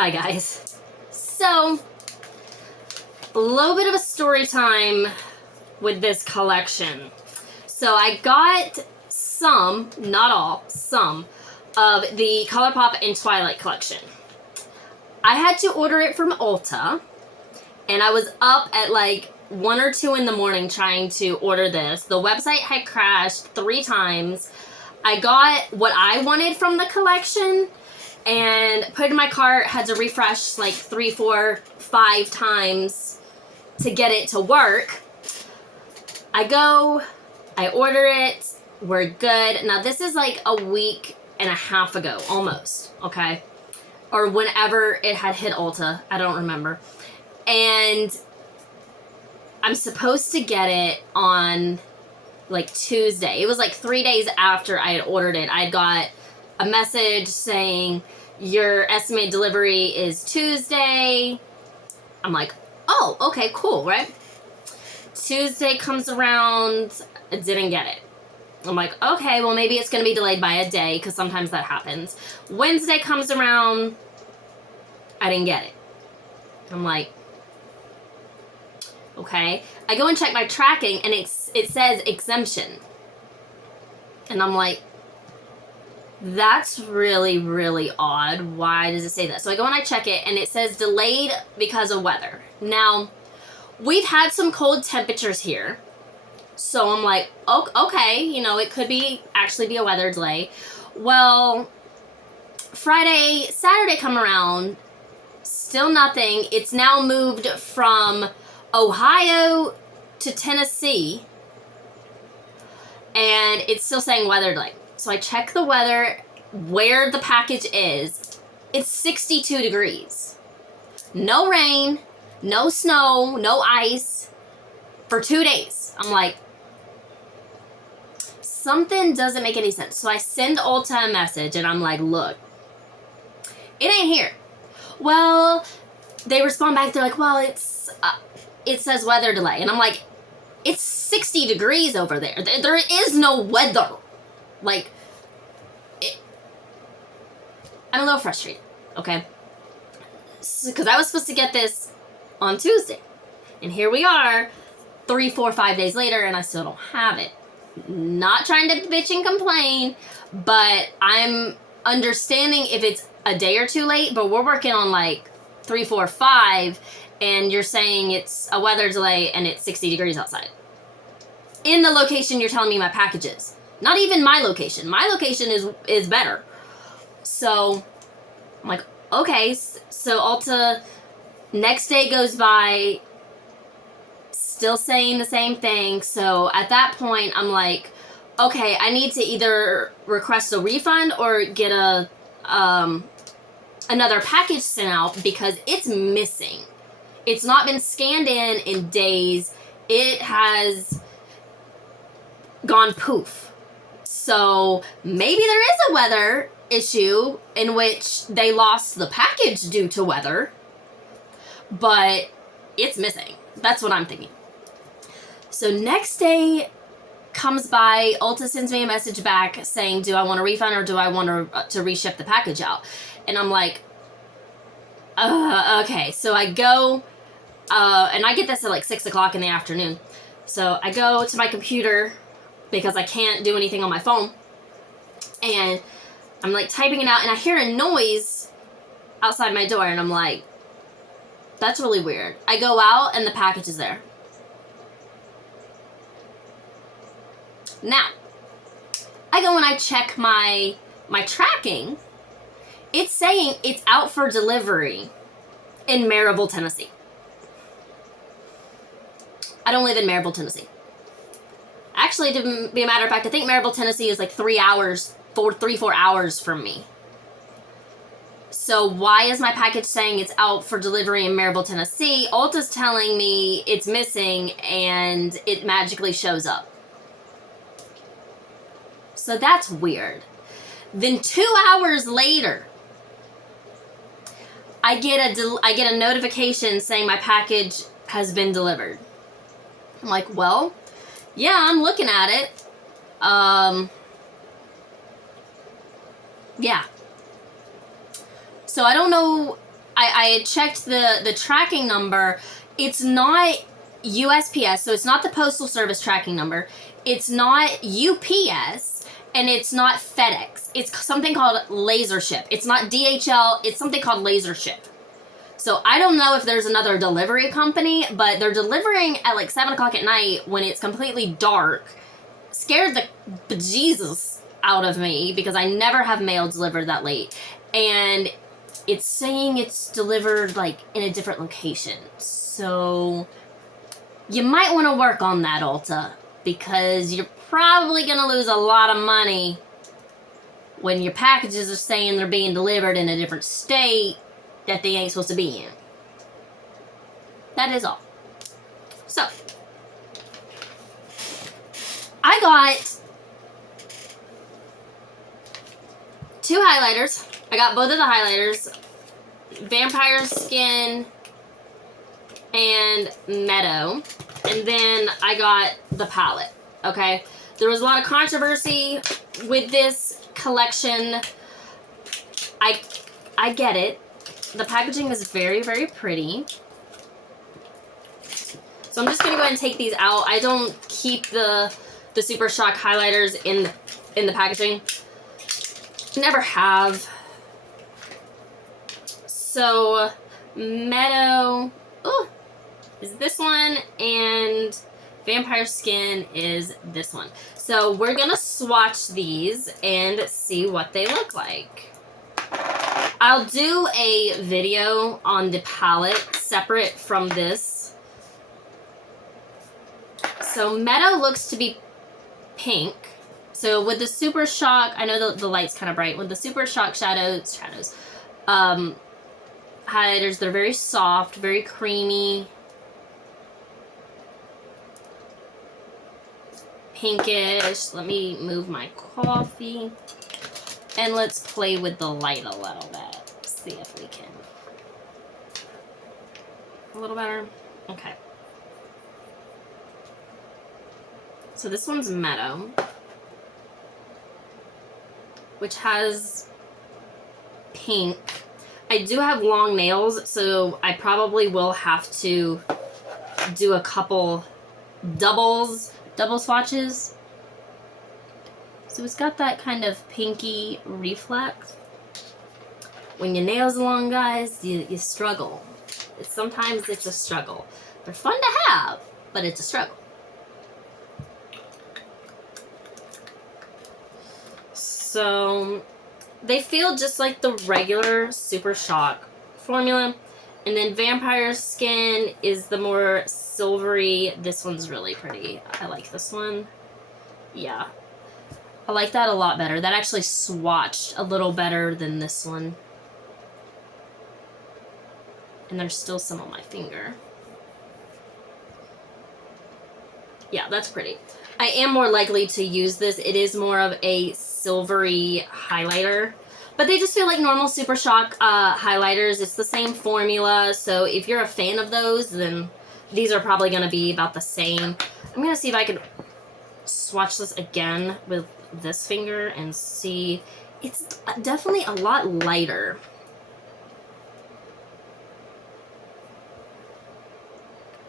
Hi guys. So, a little bit of a story time with this collection. So I got some, not all, some of the Colourpop and Twilight collection. I had to order it from Ulta, and I was up at like 1 or 2 in the morning trying to order this. The website had crashed 3 times. I got what I wanted from the collection and put it in my cart, had to refresh like 3, 4, 5 times to get it to work. I go, I order it, we're good. Now this is like a week and a half ago, almost, okay? Or whenever it had hit Ulta, I don't remember. And I'm supposed to get it on like Tuesday. It was like 3 days after I had ordered it. I got a message saying, your estimated delivery is Tuesday. I'm like, oh, okay, cool, right? Tuesday comes around, I didn't get it. I'm like, okay, well maybe it's going to be delayed by a day, because sometimes that happens. Wednesday comes around, I didn't get it. I'm like, okay. I go and check my tracking, and it says exemption. And I'm like, that's really, really odd. Why does it say that? So I go and I check it, and it says delayed because of weather. Now, we've had some cold temperatures here. So I'm like, okay, you know, it could actually be a weather delay. Well, Friday, Saturday come around, still nothing. It's now moved from Ohio to Tennessee, and it's still saying weather delay. So I check the weather where the package is. It's 62 degrees. No rain, no snow, no ice for 2 days. I'm like, something doesn't make any sense. So I send Ulta a message, and I'm like, look, it ain't here. Well, they respond back. They're like, well, it says weather delay. And I'm like, it's 60 degrees over there. There is no weather. Like, I'm a little frustrated, okay? Because I was supposed to get this on Tuesday. And here we are, 3, 4, 5 days later, and I still don't have it. Not trying to bitch and complain, but I'm understanding if it's a day or two late, but we're working on like 3, 4, 5, and you're saying it's a weather delay and it's 60 degrees outside. In the location you're telling me my package is. Not even my location. My location is better. So I'm like, okay. So Ulta, next day goes by, still saying the same thing. So at that point, I'm like, okay, I need to either request a refund or get another package sent out, because it's missing. It's not been scanned in days. It has gone poof. So maybe there is a weather issue in which they lost the package due to weather, but it's missing. That's what I'm thinking. So next day comes by, Ulta sends me a message back saying, do I want a refund or do I want to reship the package out? And I'm like, okay. So I go, and I get this at like 6 o'clock in the afternoon. So I go to my computer because I can't do anything on my phone. And I'm like typing it out, and I hear a noise outside my door, and I'm like, that's really weird. I go out, and the package is there. Now, I go and I check my tracking. It's saying it's out for delivery in Maryville, Tennessee. I don't live in Maryville, Tennessee. Actually, to be a matter of fact, I think Maryville, Tennessee is like 3 hours, 4 hours from me. So why is my package saying it's out for delivery in Maryville, Tennessee? Ulta's telling me it's missing, and it magically shows up. So that's weird. Then 2 hours later, I get a notification saying my package has been delivered. I'm like, well, yeah, I'm looking at it. Yeah. So I don't know I had checked the tracking number. It's not USPS, so it's not the Postal Service tracking number. It's not UPS, and it's not FedEx. It's something called Laser Ship. It's not DHL. It's something called Laser Ship. So I don't know if there's another delivery company, but they're delivering at like 7 o'clock at night when it's completely dark. Scared the bejesus out of me because I never have mail delivered that late. And it's saying it's delivered like in a different location. So you might want to work on that, Ulta, because you're probably going to lose a lot of money when your packages are saying they're being delivered in a different state that they ain't supposed to be in. That is all. So, I got 2 highlighters. I got both of the highlighters, Vampire Skin and Meadow. And then I got the palette, okay? There was a lot of controversy with this collection. I get it. The packaging is very, very pretty. So I'm just going to go ahead and take these out. I don't keep the Super Shock highlighters in the packaging. Never have. So, Meadow is this one, and Vampire Skin is this one. So we're going to swatch these and see what they look like. I'll do a video on the palette separate from this. So Meadow looks to be pink. So with the Super Shock, I know the light's kind of bright. With the Super Shock shadows, highlighters, they're very soft, very creamy. Pinkish. Let me move my coffee. And let's play with the light a little bit. See if we can. A little better? Okay. So this one's Meadow, which has pink. I do have long nails, so I probably will have to do a couple double swatches. So it's got that kind of pinky reflex. When your nails are long, guys, you struggle. Sometimes it's a struggle. They're fun to have, but it's a struggle. So they feel just like the regular Super Shock formula. And then Vampire Skin is the more silvery. This one's really pretty. I like this one. Yeah. I like that a lot better. That actually swatched a little better than this one. And there's still some on my finger. Yeah, that's pretty. I am more likely to use this. It is more of a silvery highlighter. But they just feel like normal Super Shock highlighters. It's the same formula. So if you're a fan of those, then these are probably going to be about the same. I'm going to see if I can swatch this again with this finger and see. It's definitely a lot lighter.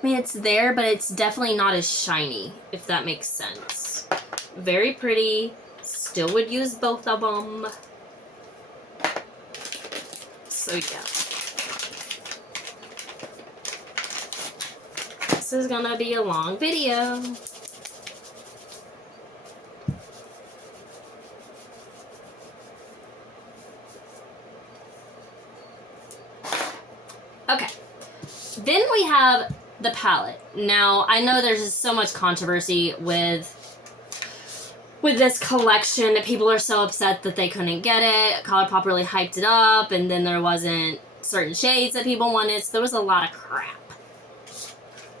I mean, it's there, but it's definitely not as shiny, if that makes sense. Very pretty. Still would use both of them. So, yeah. This is gonna be a long video. Okay. Then we have the palette. Now, I know there's just so much controversy with this collection. People are so upset that they couldn't get it. Colourpop really hyped it up, and then there wasn't certain shades that people wanted, so there was a lot of crap.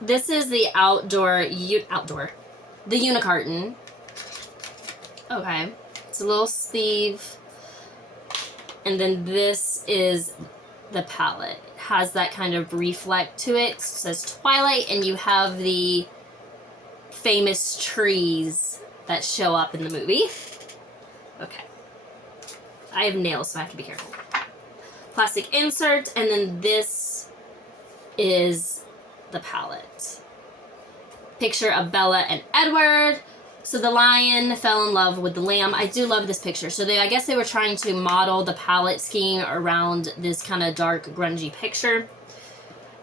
This is the the unicarton. Okay. It's a little sleeve. And then this is the palette. It has that kind of reflect to it. It says Twilight, and you have the famous trees that show up in the movie. Okay. I have nails, so I have to be careful. plastic insert, and then this is the palette. Picture of Bella and Edward. So the lion fell in love with the lamb. I do love this picture. So I guess they were trying to model the palette scheme around this kind of dark, grungy picture.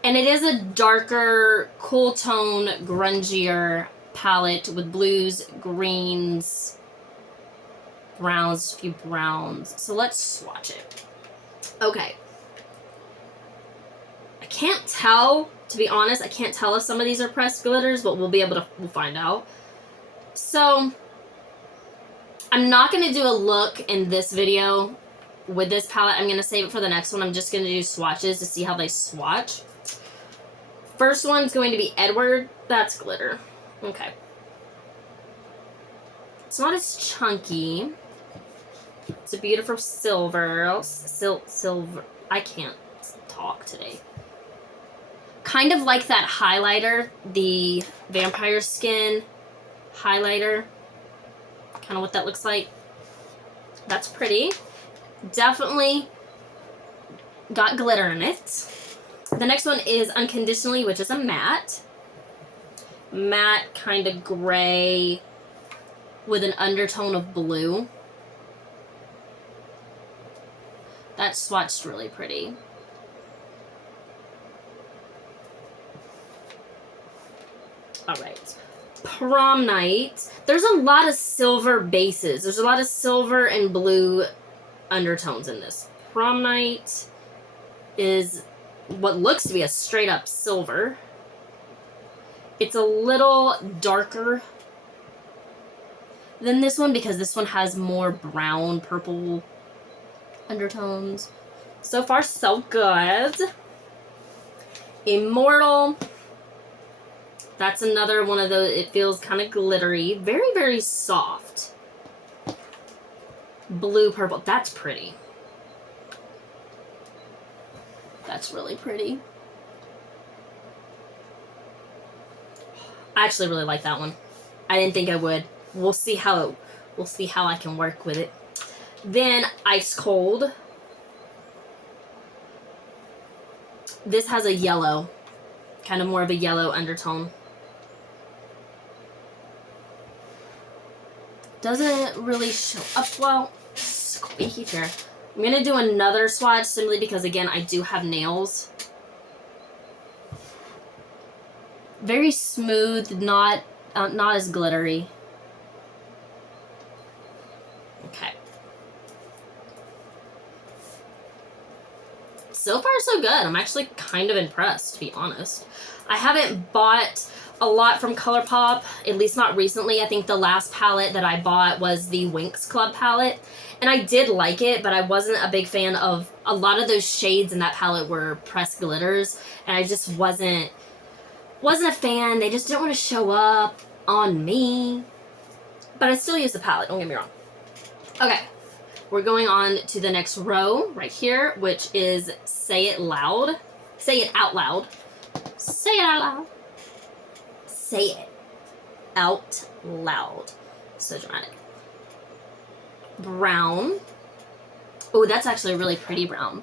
And it is a darker, cool tone, grungier palette with blues, greens, browns, a few browns. So let's swatch it. Okay. I can't tell, to be honest, I can't tell if some of these are pressed glitters, but we'll find out. So, I'm not going to do a look in this video with this palette. I'm going to save it for the next one. I'm just going to do swatches to see how they swatch. First one's going to be Edward. That's glitter. Okay. It's not as chunky. It's a beautiful silver. Silver. I can't talk today. Kind of like that highlighter, the Vampire Skin highlighter. Kind of what that looks like. That's pretty. Definitely got glitter in it. The next one is Unconditionally, which is a matte. Matte kind of gray with an undertone of blue. That swatched really pretty. Alright. Prom Night. There's a lot of silver bases. There's a lot of silver and blue undertones in this. Prom Night is what looks to be a straight up silver. It's a little darker than this one because this one has more brown, purple undertones. So far, so good. Immortal. That's another one of those, it feels kind of glittery. Very, very soft. Blue, purple. That's pretty. That's really pretty. I actually really like that one. I didn't think I would. We'll see how I can work with it. Then Ice Cold. This has a yellow, kind of more of a yellow undertone. Doesn't really show up well. Squeaky chair. I'm gonna do another swatch simply because, again, I do have nails. Very smooth, not as glittery. Okay. So far, so good. I'm actually kind of impressed, to be honest. I haven't bought a lot from Colourpop, at least not recently. I think the last palette that I bought was the Winx Club palette. And I did like it, but I wasn't a big fan of a lot of those shades in that palette were pressed glitters. And I just wasn't a fan. They just didn't want to show up on me. But I still use the palette, don't get me wrong. Okay, we're going on to the next row right here, which is Say It Loud. Say it out loud. Say it out loud. Say it out loud. So dramatic. Brown. Oh, that's actually a really pretty brown.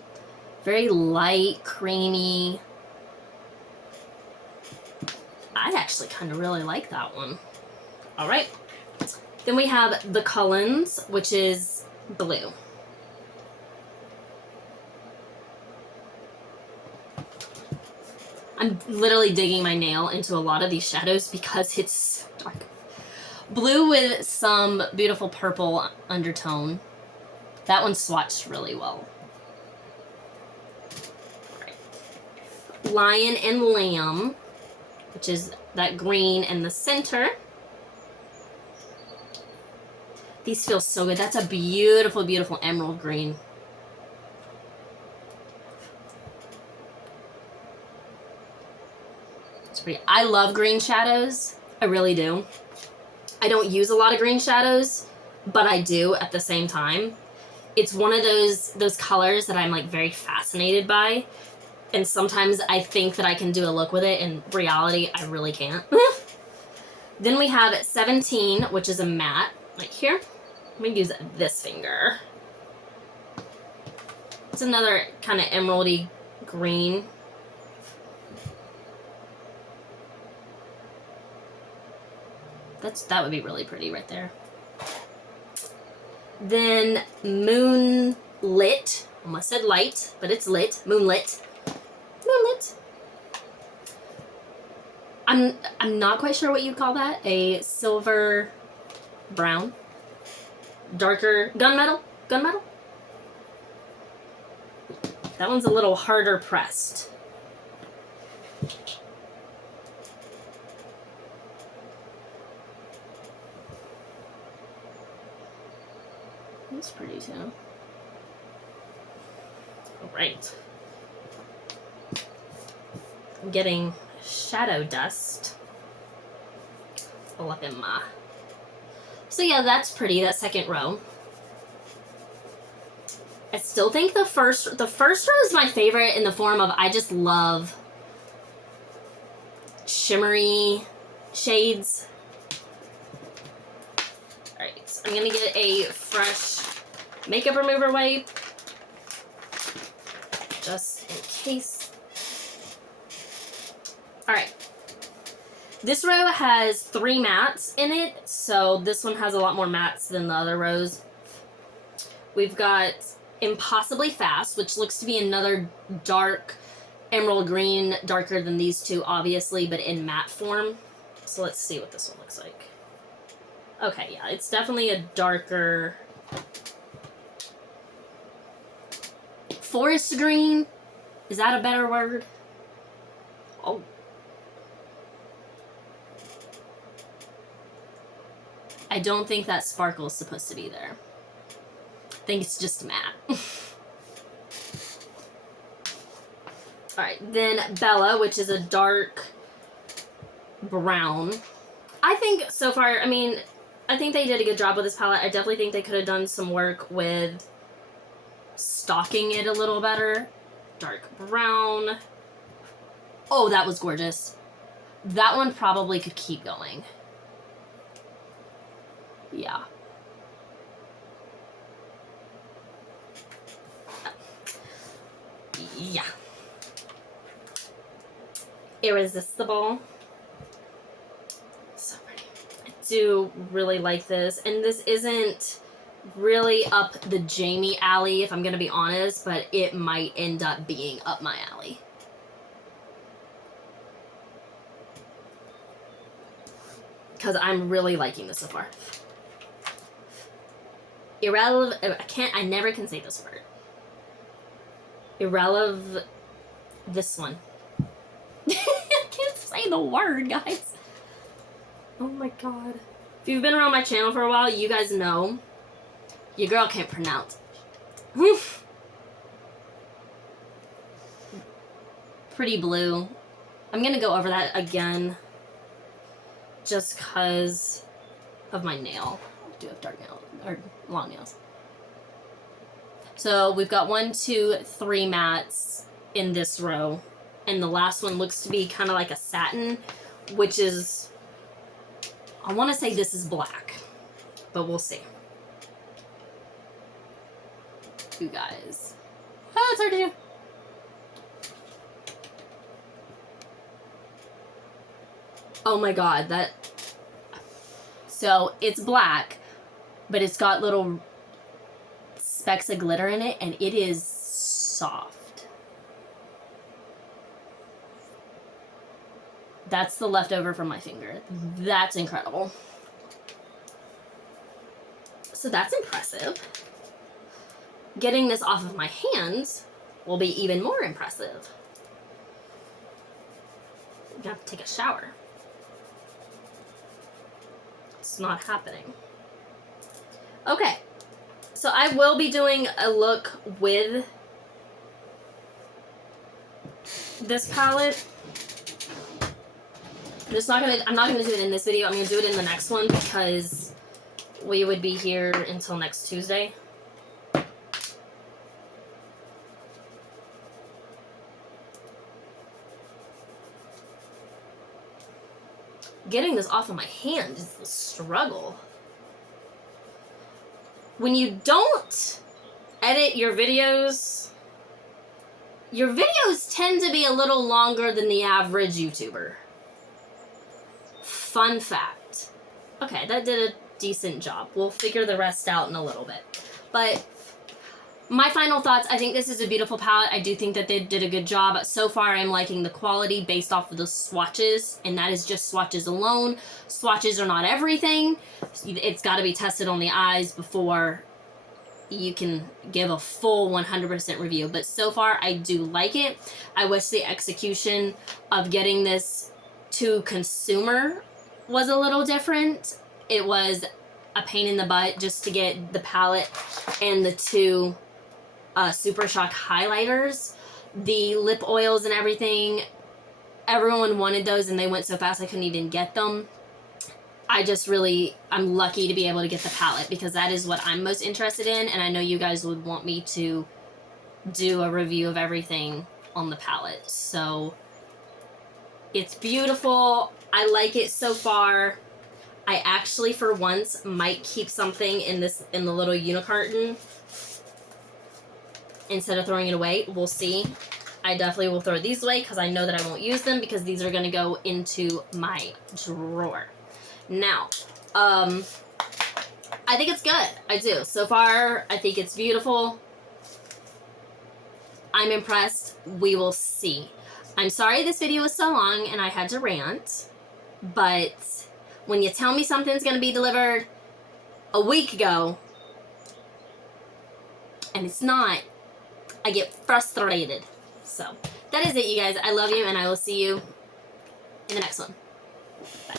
Very light, creamy. I actually kind of really like that one. All right. Then we have the Cullens, which is blue. I'm literally digging my nail into a lot of these shadows because it's so dark. Blue with some beautiful purple undertone. That one swatched really well. Right. Lion and Lamb, which is that green in the center. These feel so good. That's a beautiful, beautiful emerald green. It's pretty. I love green shadows. I really do. I don't use a lot of green shadows, but I do at the same time. It's one of those colors that I'm like very fascinated by. And sometimes I think that I can do a look with it. In reality, I really can't. Then we have 17, which is a matte right here. I'm going to use this finger. It's another kind of emeraldy green. That would be really pretty right there. Then Moonlit. Almost said light, but it's lit. Moonlit. Moonlit. I'm not quite sure what you'd call that. A silver brown. Darker gunmetal? Gunmetal? That one's a little harder pressed. That's pretty too. Alright. I'm getting shadow dust all up in my... So yeah, that's pretty, that second row. I still think the first row is my favorite in the form of I just love shimmery shades. Alright, so I'm gonna get a fresh makeup remover wipe just in case. Alright. This row has 3 mattes in it, so this one has a lot more mattes than the other rows. We've got Impossibly Fast, which looks to be another dark emerald green, darker than these two, obviously, but in matte form. So let's see what this one looks like. Okay, yeah, it's definitely a darker forest green. Is that a better word? Oh. I don't think that sparkle is supposed to be there. I think it's just matte. Alright, then Bella, which is a dark brown. I think so far, I mean, I think they did a good job with this palette. I definitely think they could have done some work with stocking it a little better. Dark brown. Oh, that was gorgeous. That one probably could keep going. Yeah. Yeah. Irresistible. So pretty. I do really like this. And this isn't really up the Jamie alley, if I'm going to be honest, but it might end up being up my alley. Because I'm really liking this so far. I never can say this word. This one. I can't say the word, guys. Oh my god. If you've been around my channel for a while, you guys know your girl can't pronounce. Pretty blue. I'm gonna go over that again just because of my nail. I do have dark nails, or long nails. So we've got 1, 2, 3 mattes in this row. And the last one looks to be kind of like a satin, which is, I want to say this is black, but we'll see. You guys. Oh, it's hard to do. Oh my god, that... So, it's black, but it's got little specks of glitter in it, and it is soft. That's the leftover from my finger. That's incredible. So that's impressive. Getting this off of my hands will be even more impressive. I'm gonna have to take a shower. It's not happening. Okay. So I will be doing a look with this palette. I'm not gonna do it in this video. I'm gonna do it in the next one because we would be here until next Tuesday. Getting this off of my hand is the struggle. When you don't edit your videos your videos tend to be a little longer than the average YouTuber. Fun fact. Okay, that did a decent job. We'll figure the rest out in a little bit. But my final thoughts, I think this is a beautiful palette. I do think that they did a good job. So far, I'm liking the quality based off of the swatches, and that is just swatches alone. Swatches are not everything. It's got to be tested on the eyes before you can give a full 100% review. But so far, I do like it. I wish the execution of getting this to consumer was a little different. It was a pain in the butt just to get the palette and the two Super Shock highlighters. The lip oils and everything, everyone wanted those and they went so fast I couldn't even get them. I'm lucky to be able to get the palette because that is what I'm most interested in, and I know you guys would want me to do a review of everything on the palette. So it's beautiful. I like it so far. I actually, for once, might keep something in the little unicarton instead of throwing it away. We'll see. I definitely will throw these away because I know that I won't use them because these are going to go into my drawer. Now, I think it's good. I do. So far, I think it's beautiful. I'm impressed. We will see. I'm sorry this video was so long and I had to rant, but when you tell me something's going to be delivered a week ago and it's not, I get frustrated. So that is it, you guys. I love you, and I will see you in the next one. Bye.